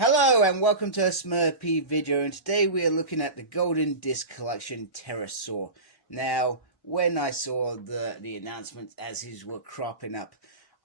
Hello and welcome to a Smurpy video, and today we are looking at the Golden Disc Collection Terrorsaur. Now, when I saw the announcements as these were cropping up,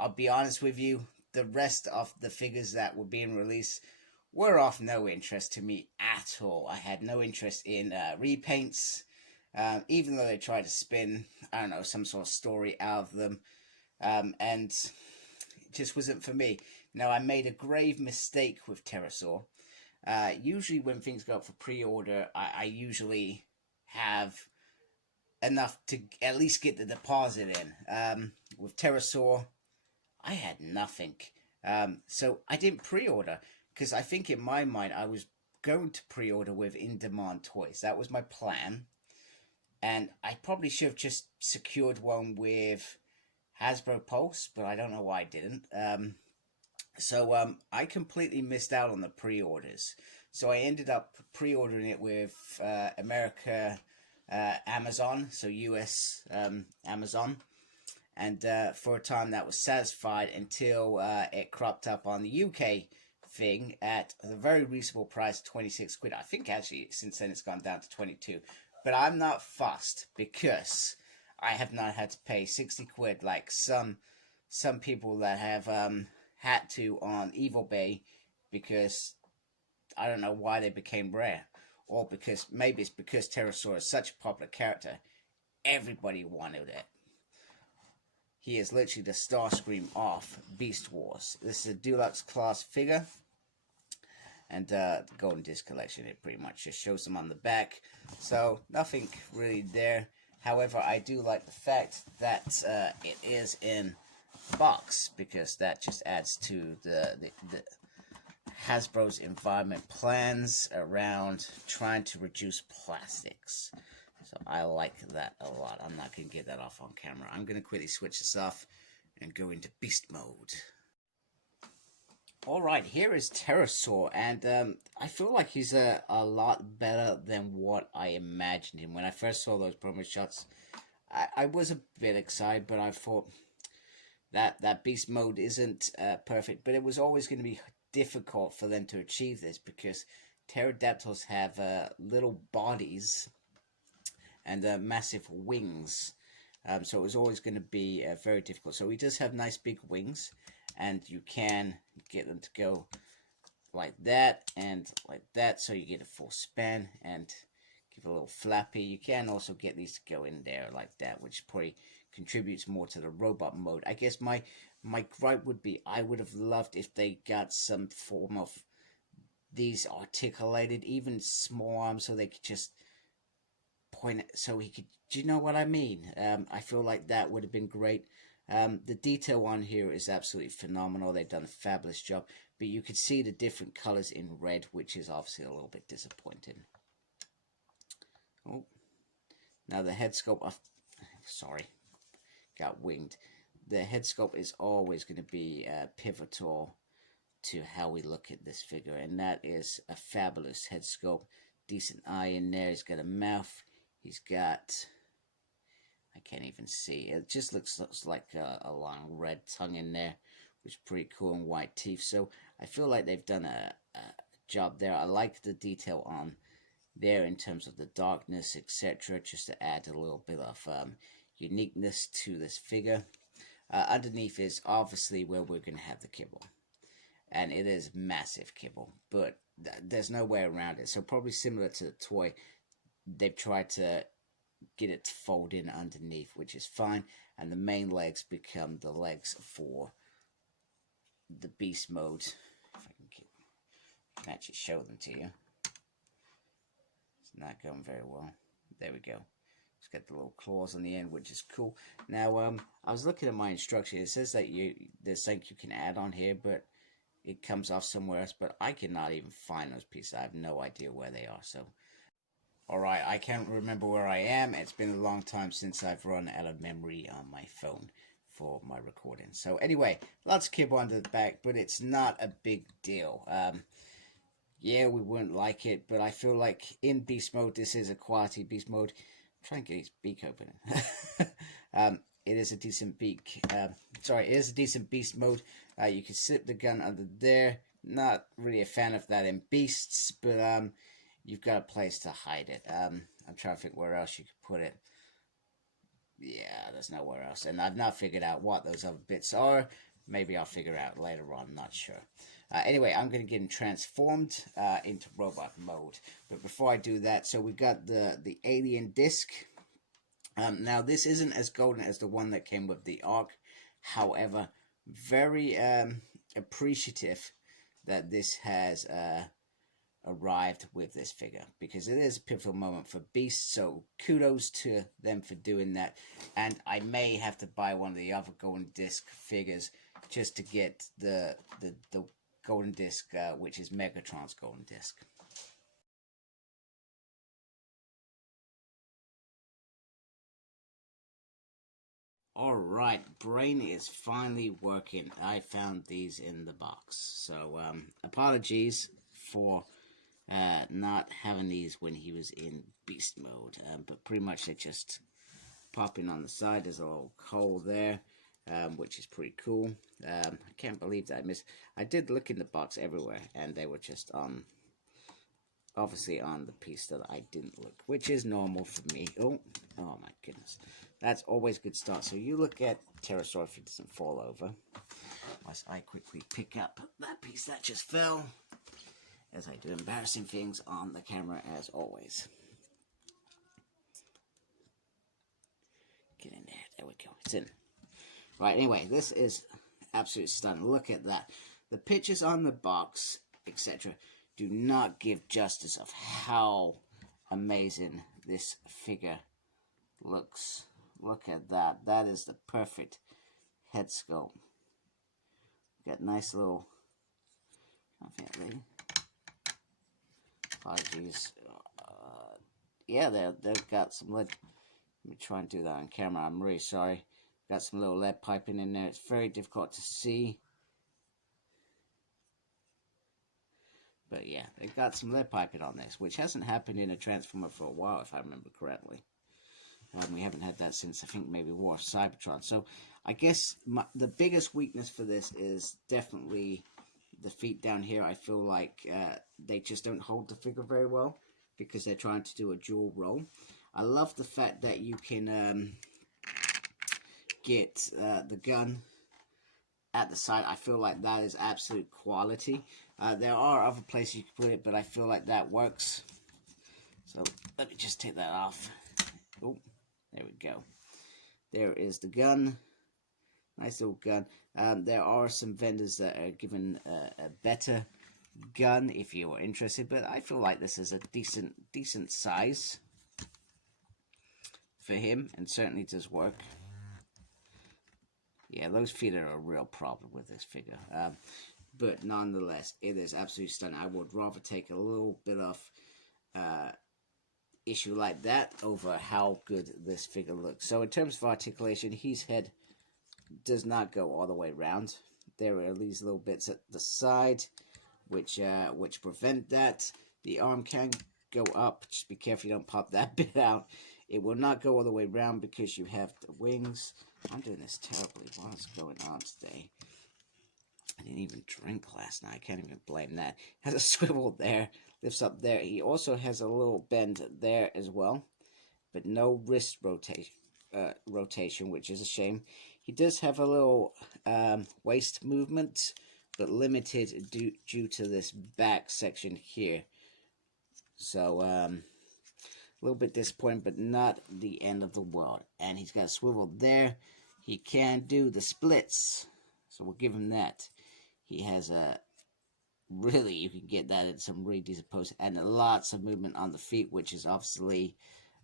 I'll be honest with you, the rest of the figures that were being released were of no interest to me at all. I had no interest in repaints, even though they tried to spin, I don't know, some sort of story out of them, and it just wasn't for me. Now, I made a grave mistake with Pterosaur. Usually when things go up for pre-order, I usually have enough to at least get the deposit in. With Terrorsaur, I had nothing. So I didn't pre-order, because I think in my mind I was going to pre-order with in-demand toys. That was my plan. And I probably should have just secured one with Hasbro Pulse, but I don't know why I didn't. So I completely missed out on the pre-orders. So I ended up pre-ordering it with America Amazon, so US Amazon. And for a time that was satisfied until it cropped up on the UK thing at a very reasonable price, 26 quid. I think actually since then it's gone down to 22. But I'm not fussed because I have not had to pay 60 quid like some people that have had to on Evil Bay, because I don't know why they became rare, or because maybe it's because Terrorsaur is such a popular character, everybody wanted it. He is literally the Starscream of Beast Wars. This is a deluxe class figure, and the Golden Disc Collection, it pretty much just shows them on the back, so nothing really there. However, I do like the fact that it is in box, because that just adds to the Hasbro's environment plans around trying to reduce plastics. So I like that a lot. I'm not going to get that off on camera. I'm going to quickly switch this off and go into beast mode. Alright, here is Terrorsaur, and I feel like he's a lot better than what I imagined him. When I first saw those promo shots, I was a bit excited, but I thought that beast mode isn't perfect, but it was always going to be difficult for them to achieve this, because pterodactyls have little bodies and massive wings, so it was always going to be very difficult. So he does have nice big wings, and you can get them to go like that and like that, so you get a full span and give a little flappy. You can also get these to go in there like that, which probably contributes more to the robot mode. I guess my gripe would be, I would have loved if they got some form of these articulated, even small arms, so they could just point it, so he could, do you know what I mean? I feel like that would have been great. The detail on here is absolutely phenomenal. They've done a fabulous job, but you could see the different colors in red, which is obviously a little bit disappointing. Oh, now the head sculpt, sorry, got winged. The head sculpt is always going to be pivotal to how we look at this figure, and that is a fabulous head sculpt. Decent eye in there. He's got a mouth. He's got, I can't even see, it just looks like a long red tongue in there, which is pretty cool, and white teeth. So I feel like they've done a job there. I like the detail on there in terms of the darkness, etc., just to add a little bit of uniqueness to this figure. Underneath is obviously where we're going to have the kibble, and it is massive kibble, but there's no way around it. So probably similar to the toy, they've tried to get it to fold in underneath, which is fine, and the main legs become the legs for the beast mode. If I can actually show them to you. It's not going very well. There we go. It's got the little claws on the end, which is cool. Now, I was looking at my instruction. It says that there's things you can add on here, but it comes off somewhere else. But I cannot even find those pieces. I have no idea where they are. So, alright, I can't remember where I am. It's been a long time since I've run out of memory on my phone for my recording. So anyway, lots of kibble under the back, but it's not a big deal. Yeah, we wouldn't like it, but I feel like in beast mode, this is a quality beast mode. Try and get his beak open. It is a decent beak. Sorry, it is a decent beast mode. You can slip the gun under there, Not really a fan of that in beasts, but you've got a place to hide it. I'm trying to think where else you could put it. Yeah, there's nowhere else, and I've not figured out what those other bits are. Maybe I'll figure out later on, not sure. Anyway, I'm going to get him transformed into robot mode. But before I do that, so we got the alien disc. Now, this isn't as golden as the one that came with the Ark. However, very appreciative that this has arrived with this figure, because it is a pivotal moment for Beast, so kudos to them for doing that. And I may have to buy one of the other Golden Disc figures just to get the Golden Disc, which is Megatron's Golden Disc. Alright, brain is finally working. I found these in the box. So, apologies for not having these when he was in beast mode. But pretty much they're just popping on the side. There's a little hole there, which is pretty cool. I can't believe that I missed. I did look in the box everywhere, and they were just obviously on the piece that I didn't look, which is normal for me. Oh my goodness. That's always a good start. So you look at Terrorsaur if it doesn't fall over. Whilst I quickly pick up that piece that just fell, as I do embarrassing things on the camera as always. Get in there. There we go. It's in. Right, anyway, this is absolutely stunning. Look at that. The pictures on the box, etc., do not give justice of how amazing this figure looks. Look at that. That is the perfect head sculpt. Got nice little... Apologies. Yeah, they've got some lead. Let me try and do that on camera. I'm really sorry. Got some little lead piping in there. It's very difficult to see. But yeah, they've got some lead piping on this, which hasn't happened in a Transformer for a while, if I remember correctly. We haven't had that since, I think, maybe War of Cybertron. So I guess the biggest weakness for this is definitely the feet down here. I feel like they just don't hold the figure very well because they're trying to do a dual roll. I love the fact that you can get the gun at the side. I feel like that is absolute quality. There are other places you can put it, but I feel like that works. So let me just take that off. Oh, there we go. There is the gun. Nice little gun. There are some vendors that are given a better gun if you are interested, but I feel like this is a decent size for him, and certainly does work. Yeah, those feet are a real problem with this figure. But nonetheless, it is absolutely stunning. I would rather take a little bit of issue like that over how good this figure looks. So in terms of articulation, his head does not go all the way around. There are these little bits at the side which prevent that. The arm can go up. Just be careful you don't pop that bit out. It will not go all the way around because you have the wings. I'm doing this terribly. What's going on today? I didn't even drink last night. I can't even blame that. Has a swivel there. Lifts up there. He also has a little bend there as well. But no wrist rotation, which is a shame. He does have a little waist movement, but limited due to this back section here. So, a little bit disappointing, but not the end of the world. And he's got a swivel there. He can do the splits, so we'll give him that. He has a really, you can get that in some really decent pose, and lots of movement on the feet, which is obviously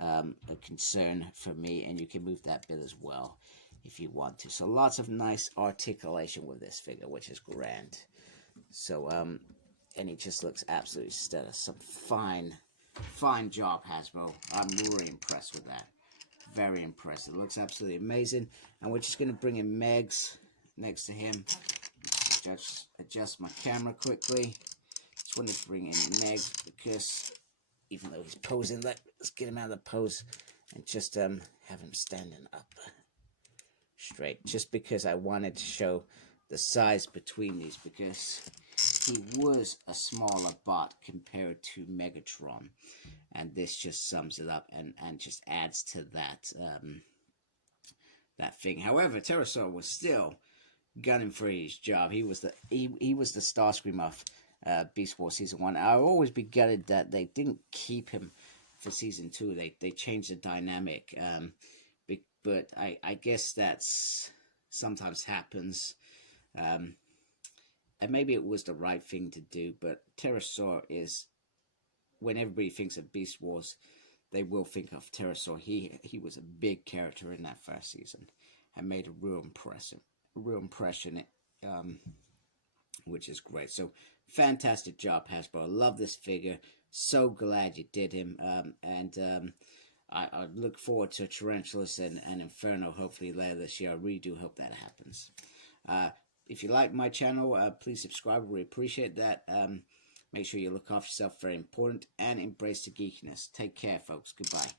a concern for me. And you can move that bit as well if you want to. So lots of nice articulation with this figure, which is grand. So and he just looks absolutely stellar. Some fine job, Hasbro. I'm really impressed with that. Very impressed. It looks absolutely amazing. And we're just going to bring in Megs next to him. Just adjust my camera quickly. Just wanted to bring in Megs because even though he's posing, let's get him out of the pose and just have him standing up straight. Just because I wanted to show the size between these, because he was a smaller bot compared to Megatron, and this just sums it up and just adds to that that thing. However, Terrorsaur was still gunning for his job. He was the Starscream of Beast Wars Season 1. I'll always be gutted that they didn't keep him for Season 2. They changed the dynamic, but I guess that's sometimes happens. And maybe it was the right thing to do, but Terrorsaur is, when everybody thinks of Beast Wars, they will think of Terrorsaur. He was a big character in that first season and made a real impression, which is great. So fantastic job, Hasbro. I love this figure. So glad you did him. I look forward to Tarantulas and Inferno hopefully later this year. I really do hope that happens. If you like my channel, please subscribe. We appreciate that. Make sure you look after yourself, very important, and embrace the geekiness. Take care, folks. Goodbye.